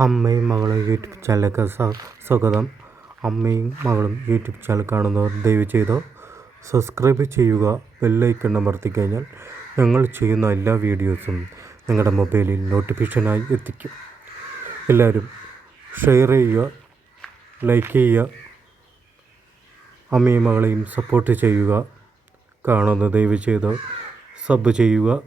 അമ്മയും മകളും യൂട്യൂബ് ചാനലിലേക്ക് സ്വാഗതം. അമ്മയും മകളും യൂട്യൂബ് ചാനൽ കാണുന്നവർ ദയവ് ചെയ്ത് സബ്സ്ക്രൈബ് ചെയ്യുക. ബെല്ലൈക്കൺ അമർത്തിക്കഴിഞ്ഞാൽ ഞങ്ങൾ ചെയ്യുന്ന എല്ലാ വീഡിയോസും നിങ്ങളുടെ മൊബൈലിൽ നോട്ടിഫിക്കേഷനായി എത്തിക്കും. എല്ലാവരും ഷെയർ ചെയ്യുക, ലൈക്ക് ചെയ്യുക, അമ്മയും മകളെയും സപ്പോർട്ട് ചെയ്യുക. കാണുന്ന ദയവ് ചെയ്ത് സബ് ചെയ്യുക.